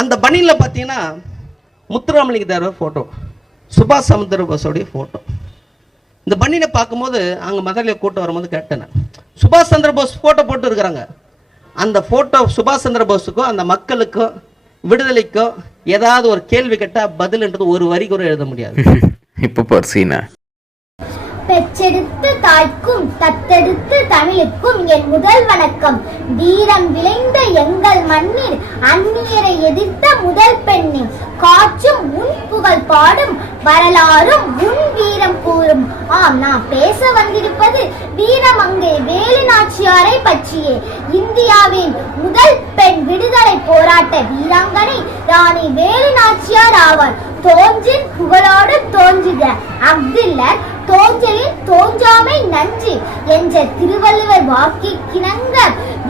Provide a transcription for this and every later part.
அந்த பனியில் பார்த்தீங்கன்னா முத்துராமலிங்க தேவர் ஃபோட்டோ சுபாஷ் சமுத்திர போஸோடைய ஃபோட்டோ இந்த பன்னினை பார்க்கும்போது அங்கே மதுரையில் கூட்டம் வரும்போது கேட்டேன் சுபாஷ் சந்திர போஸ் ஃபோட்டோ போட்டு இருக்கிறாங்க அந்த ஃபோட்டோ சுபாஷ் சந்திர போஸுக்கும் அந்த மக்களுக்கும் விடுதலைக்கோ ஏதாவது ஒரு கேள்வி கேட்டால் பதில்ன்றது ஒரு வரி கூட எழுத முடியாது. இப்போ பார் பெற்றெடுத்த தாய்க்கும் தத்தெடுத்த தமிழுக்கும் என் முதல் வணக்கம். வீரம் விளைந்த எங்கள் மண்ணில் அந்நியரை எதிர்த்த முதல் பெண்ணின் காற்றும் உன் புகழ் பாடும் வரலாறும் உன் வீரம் கூறும். ஆம் நான் பேச வந்திருப்பது வீரமங்கை வேலு நாச்சியாரை பற்றியே. இந்தியாவின் முதல் பெண் விடுதலை போராட்ட வீராங்கனை ராணி வேலு நாச்சியார் ஆவார். தோன்றின் புகழோடு தோன்றுக அப்துல்லர் தோஞ்சலில் தோஞ்சாமை நன்றி என்ற திருவள்ளுவர் வாக்கிற்கிணங்க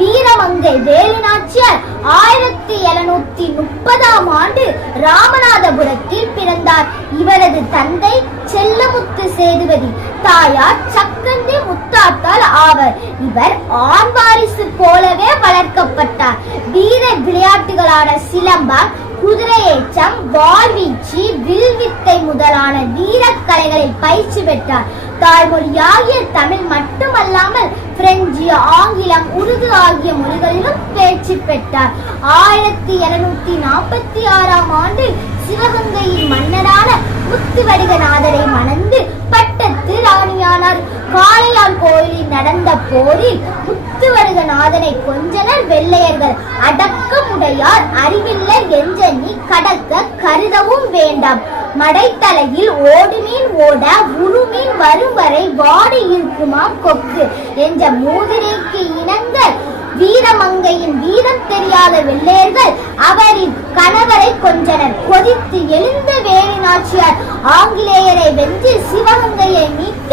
வீரமங்கை வேலுநாச்சியார் ஆயிரத்தி எழுநூத்தி முப்பதாம் ஆண்டு ராமநாதபுரத்தில் பிறந்தார். இவரது தந்தை செல்லமுத்து சேதுபதி தாயார் சக்கந்தி முத்தாத்தால் ஆவர். இவர் ஆண் வாரிசு போலவே வளர்க்கப்பட்டார். வீர விளையாட்டுகளான சிலம்பம் குதிரையேற்றம் வாழ்வீச்சு வில்வித்தை முதலான வீரக்கலைகளை பயிற்சி பெற்றார். தாய்மொழியாகிய தமிழ் மட்டுமல்லாமல் பிரெஞ்சு ஆங்கிலம் உருது ஆகிய மொழிகளிலும் பேச்சு பெற்றார். ஆயிரத்தி இருநூத்தி நாற்பத்தி ஆறாம் ஆண்டு சிவகங்கையின் மன்னரான முத்துவடிகநாதரை மணந்து பட்டத்து ராணியானார். காளையார் கோயிலில் நடந்த போரில் முத்துவடுகநாதனை கொஞ்சனர் வெள்ளையர்கள். அடக்கமுடையார் அறிவில்லர் என்றெண்ணி கடக்க கருதவும் வேண்டாம். மடைத்தலையில் ஓடுமீன் ஓட உருமீன் வரும் வரை வாடி இருக்குமாம் கொக்கு என்ற மூதிரைக்கு இணங்க வீரமங்கையின் வீரம் தெரியாத வெள்ளையர்கள் அவரின் கணவரை கொஞ்சனர். கொதித்து எழுந்த வேலு நாச்சியார் ஆங்கிலேயரை வென்று சிவகங்கையை மீட்க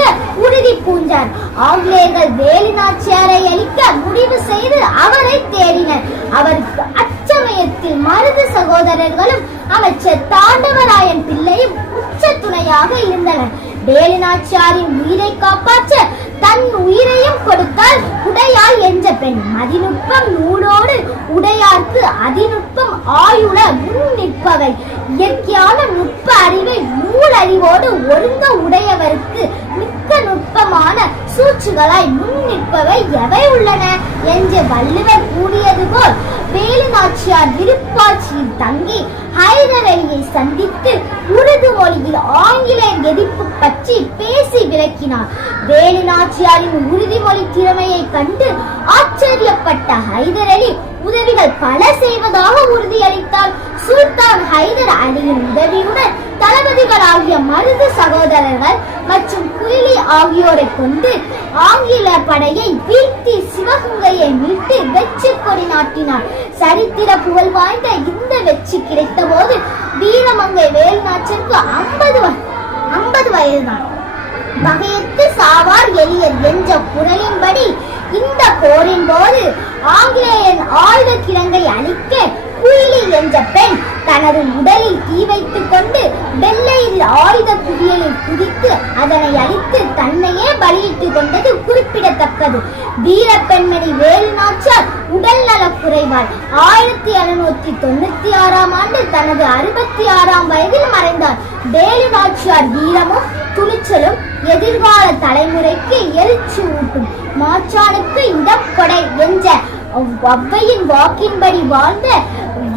உறுதி பூஞ்சார் ஆங்கிலேயர்கள் வேலு நாச்சியாரை அழிக்க முடிவு செய்து அவரை தேடினர். அவருக்கு அச்சமயத்தில் மருது சகோதரர்களும் அமைச்சர் தாண்டவராயன் பிள்ளையும் உச்ச துணையாக இருந்தனர் வேலுநாச்சியாரின் உயிரை காப்பாற்ற தன் உயிரையும் கொடுத்தால் உடையாள் என்ற பெண் மதிநுட்பம் நூலோடு உடையார்க்கு அதிநுட்பம் ஆயுள முன் நிற்பவை இயற்கையான நுட்ப அறிவை நூல் அறிவோடு ஒருங்க உடையவருக்கு மிக்க நுட்பமான சூழ்ச்சிகளாய் முன் நிற்பவை எவை உள்ளன? என்று வள்ளுவர் கூறியது போல் வேலுநாச்சியார் விருப்பாட்சியில் தங்கி ஹைதர் அலியை சந்தித்து உருது மொழியில் ஆங்கில எதிர்ப்பு பற்றி பேசி விளக்கினார். வேலு நாச்சியாரின் உறுதிமொழி திறமையை கண்டு ஆச்சரியப்பட்ட ஹைதர் அலி உதவிகள் பல செய்வதாக உறுதியளித்தார். சுல்தான் ஹைதர் அலியின் உதவியுடன் தளபதிகளாகிய மருது சகோதரர்கள் மற்றும் குயிலி ஆகியோரை கொண்டு ஆங்கிலேயர் படையை வீழ்த்தி சிவகங்கையை மீட்டு வெற்றி கொடி நாட்டினார். சரித்திர புகழ் வாய்ந்த இந்த வெற்றி கிடைத்த போது வீரமங்கை வேலுநாச்சிற்கு ஐம்பது ஐம்பது வயதுதான். வகையத்து சாவார் எளியர் என்ற குரலின்படி இந்த போரின் போது ஆங்கிலேயன் ஆயுத கிழங்கை அழிக்க குயிலி என்ற பெண் தனது உடலில் தீ வைத்துக் கொண்டு வெள்ளையில் ஆயுத குவியலில் குதித்து அதனை அழித்து தன்னையே பலியிட்டுக் கொண்டது குறிப்பிடத்தக்கது. வீர பெண்மணி வேலு நாச்சார் உடல் நலக் குறைவால் ஆயிரத்தி எழுநூத்தி தொண்ணூத்தி ஆறாம் ஆண்டு தனது அறுபத்தி ஆறாம் வயதில் மறைந்தார். வேலு நாச்சியார் வீரமும் துணிச்சலும் எதிர்கால தலைமுறைக்கு எழுச்சி ஊட்டும். மாச்சாருக்கு இந்த கொடை என்ற ஒவ்வையின் வாக்கின்படி வாழ்ந்த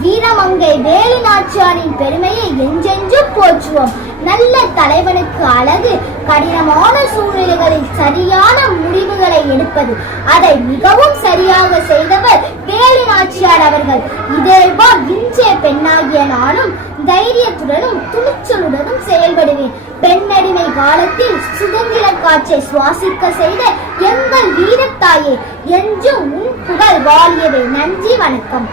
வீரமங்கை வேலு நாச்சியாரின் பெருமையை எஞ்செஞ்சும் போற்றுவோம். நல்ல தலைவனுக்கு அழகு கடினமான சூழ்நிலைகளில் சரியான முடிவுகளை எடுப்பது. அதை மிகவும் சரியாக செய்தவர் வேலு நாச்சியார் அவர்கள். இதேபோல் இன்றைய பெண்ணாகிய நானும் தைரியத்துடனும் துணிச்சலுடனும் செயல்படுவேன். பெண்ணடிமை காலத்தில் சுதந்திர காற்றை சுவாசிக்க செய்த எங்கள் வீரத்தாயே என்றும் உன் புகழ் வாழியவே நன்றி வணக்கம்.